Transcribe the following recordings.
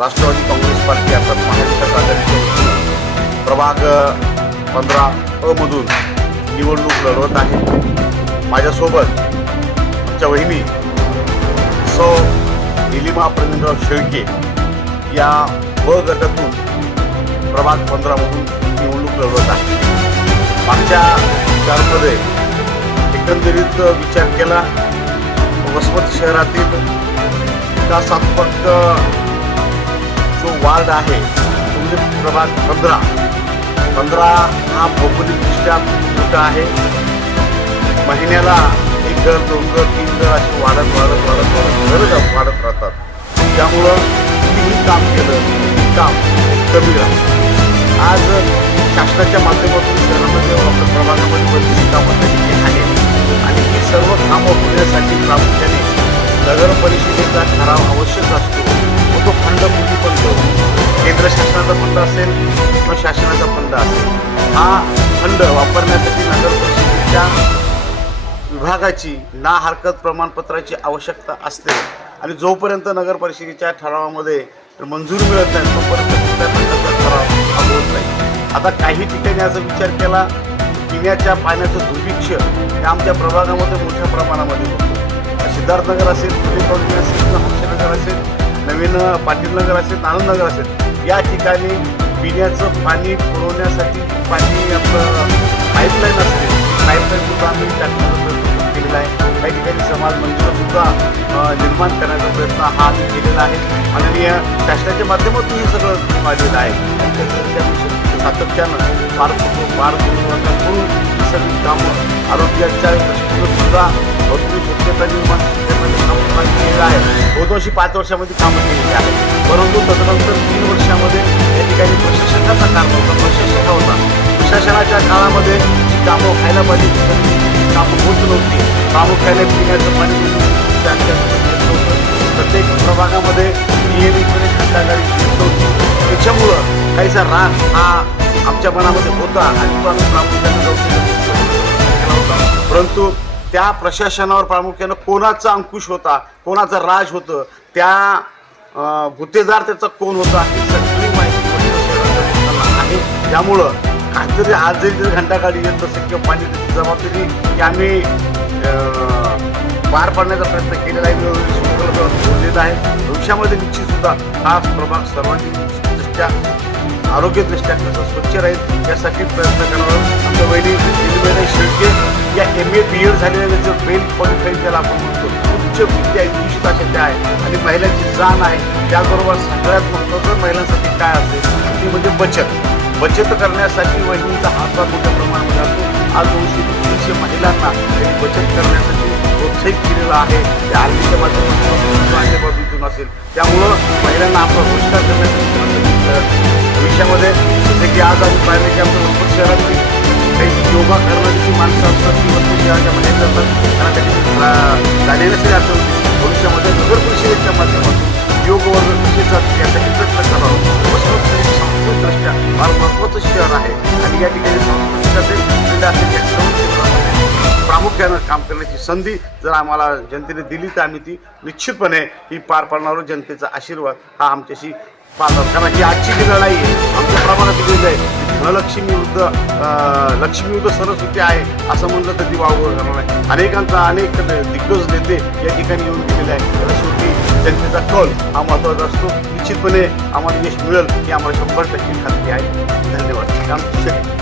Rashtrawadi Congress party अर्थात महाविकास आघाडीच्या प्रभाग पंधरा अ मधून निवडणूक लढवत आहे. माझ्यासोबत आमच्या वहिनी सौ निलिमा प्रवीणराव शेळके या ब गटातून प्रभाग पंधरामधून निवडणूक लढवत आहे मागच्या काळामध्ये एकंदरीत विचार केला वसमत शहरातील विकासात्मक वार्ड आहे. तो म्हणजे प्रभाग पंधरा. पंधरा हा भौगोलिकदृष्ट्या मोठा आहे. महिन्याला एक घर दोन घर तीन घर असे वाढत वाढत वाढत वाढत घरं वाढत राहतात. त्यामुळं कितीही काम केलं काम कमी राहतं आज शासनाच्या माध्यमातून शहरामध्ये आपल्या प्रभागामध्ये बरीचशी कामं केलेली आणि ही सर्व कामं होण्यासाठी प्रामुख्याने नगर परिषदेचा ठराव आवश्यक असतो. तो फंड कुठे पण देऊ केंद्र शासनाचा फंड असेल किंवा शासनाचा फंड असेल हा फंड वापरण्यासाठी नगर परिषदेच्या विभागाची ना हरकत प्रमाणपत्राची आवश्यकता असते आणि जोपर्यंत नगर परिषदेच्या ठरावामध्ये मंजुरी मिळत नाही तोपर्यंत ठराव हा होत नाही. आता काही ठिकाणी असा विचार केला पिण्याच्या पाण्याचं दुर्भिक्ष हे आमच्या प्रभागामध्ये मोठ्या प्रमाणामध्ये होतं. सिद्धार्थनगर असेल पुणे कॉलनी असेल किंवा हर्षनगर असेल नवीन पाटील नगर असेल आनंद नगर असेल या ठिकाणी पिण्याचं पाणी पुरवण्यासाठी पाणी आपलं पाईपलाईन असते. पाईपलाईन सुद्धा आम्ही टाकण्याचा प्रयत्न केलेला आहे. काही ठिकाणी समाज मंदिरसुद्धा निर्माण करण्याचा प्रयत्न हा आम्ही केलेला आहे. माननीय शासनाच्या माध्यमातून हे सगळं आलेलं आहे. सातत्यानं पार पार करून सगळी कामं आरोग्याच्या दृष्टीनं सुद्धा भरपूर स्वच्छता निर्माण करण्याचं काम केलेलं आहे. दोन वर्षी पाच वर्षामध्ये कामं केलेली आहे परंतु तदनंतर तीन वर्षामध्ये या ठिकाणी प्रशासनाचा कारभार होता प्रशासन होता. प्रशासनाच्या काळामध्ये जी कामं व्हायला पाहिजे म्हणजे कामं होत नव्हती. प्रामुख्याने पिण्याचं पाणी प्रत्येक प्रभागामध्ये नियमितपणे घंटागाडी येत त्याच्यामुळं काहीसा राग हा आमच्या मनामध्ये होता आणि तो आम्ही प्रामुख्याने होता. परंतु त्या प्रशासनावर प्रामुख्यानं कोणाचा अंकुश होता कोणाचा राज होतं त्या गुत्तेदार त्याचा कोण होता ही सगळी माहिती आहे. त्यामुळं काहीतरी आज जरी जर घंटागाडी येत असेल किंवा पाणी जबाबदारी की आम्ही पार पाडण्याचा प्रयत्न केलेला आहे. बोललेला आहे. भविष्यामध्ये निश्चित सुद्धा हा प्रभाग सर्वांनी दृष्ट्या आरोग्यदृष्ट्या कसं स्वच्छ राहील यासाठी प्रयत्न करणार आमच्या वहिनी निलिमाताई शेळके या एम ए बी एड झालेल्या जो वेल क्वालिफाईड त्याला आपण म्हणतो. उच्च विद्या विशिष्ट अशा त्या आहे. आणि महिलांची जाण आहे त्याबरोबर सगळ्यात महत्त्वाचं महिलांसाठी काय असेल ती म्हणजे बचत. बचत करण्यासाठी वहिनीचा हातभार मोठ्या प्रमाणामध्ये असतो. आज दोनशे तीनशे महिलांना त्यांनी बचत करण्यासाठी प्रोत्साहित केलेलं आहे. त्या आर्मीच्या माध्यमातून असेल. त्यामुळं महिलांना आपला रोजगार भविष्यामध्ये जसे की आज आम्ही पाहिले की आमच्या वसमत शहरातली काही योगा करणारी माणसं असतात ती वसमत शहराच्या महिला जातात त्यांना त्याची झालेली असेल असं भविष्यामध्ये नगर परिषदेच्या माध्यमातून योग वर्ग कसे जातील यासाठी प्रयत्न करावा. वसमत सांस्कृतिकदृष्ट्या फार महत्त्वाचं शहर आहे आणि या ठिकाणी सांस्कृतिक असेल क्रीडा असेल या सर्व क्षेत्रामध्ये प्रामुख्यानं काम करण्याची संधी जर आम्हाला जनतेने दिली तर आम्ही ती निश्चितपणे ही पार पाडणार जनतेचा आशीर्वाद हा आमच्याशी पाहतात कारण ही आजची जी लढाई आहे आमच्या प्रमाणात दिलेलं आहे. धनलक्ष्मी विरुद्ध लक्ष्मी विरुद्ध सरस्वती आहे असं म्हणलं तर ती वावगं करणार नाही. अनेकांचा अनेक दिग्गज नेते या ठिकाणी येऊन गेलेले आहे त्याला शेवटी जनतेचा कल हा महत्त्वाचा असतो. निश्चितपणे आम्हाला यश मिळेल ही आम्हाला शंभर टक्के खात्री आहे. धन्यवाद. राम शेट्टी.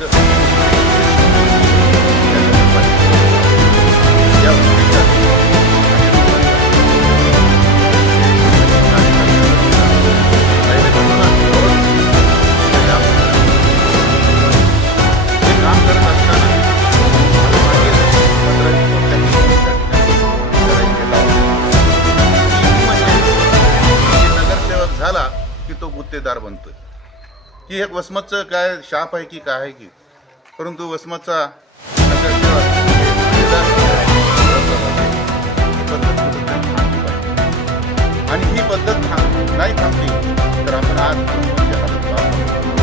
की की हे वसमतचं काय शाप आहे की काय आहे की? परंतु वसमतचा आणि ही पद्धत थांब नाही थांबली तर आपण आज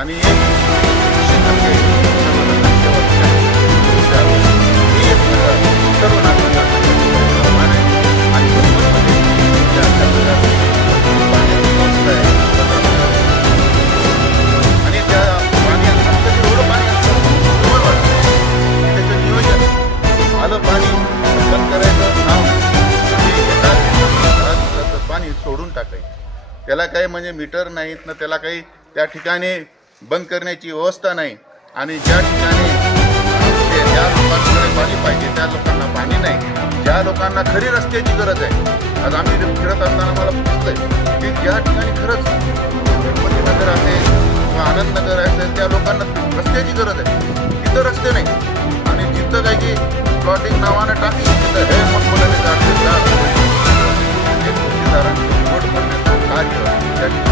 आणि पाणी सोडून टाकायचं त्याला काही म्हणजे मीटर नाहीत ना त्याला काही त्या ठिकाणी बंद करण्याची व्यवस्था नाही. आणि ज्या ठिकाणी ते ज्या लोकांकडे पाणी पाहिजे त्या लोकांना पाणी नाही. ज्या लोकांना खरी रस्त्याची गरज आहे. आज आम्ही फिरत असताना मला दिसतंय की ज्या ठिकाणी खरंच गणपती नगर असेल किंवा आनंद नगर असेल त्या लोकांना रस्त्याची गरज आहे. तिथं रस्ते नाही. आणि जिथं काही की प्लॉटिंग नावानं टाकली तिथं हे मखमलाने झाड करण्याचं कार्य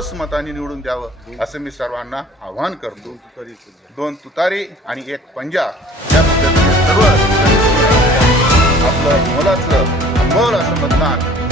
ठोस मताने निवडून द्यावं असं मी सर्वांना आव्हान करतो. दोन तुतारी आणि एक पंजा. या सर्व आपलं मोलाचं अनमोल असं मतदान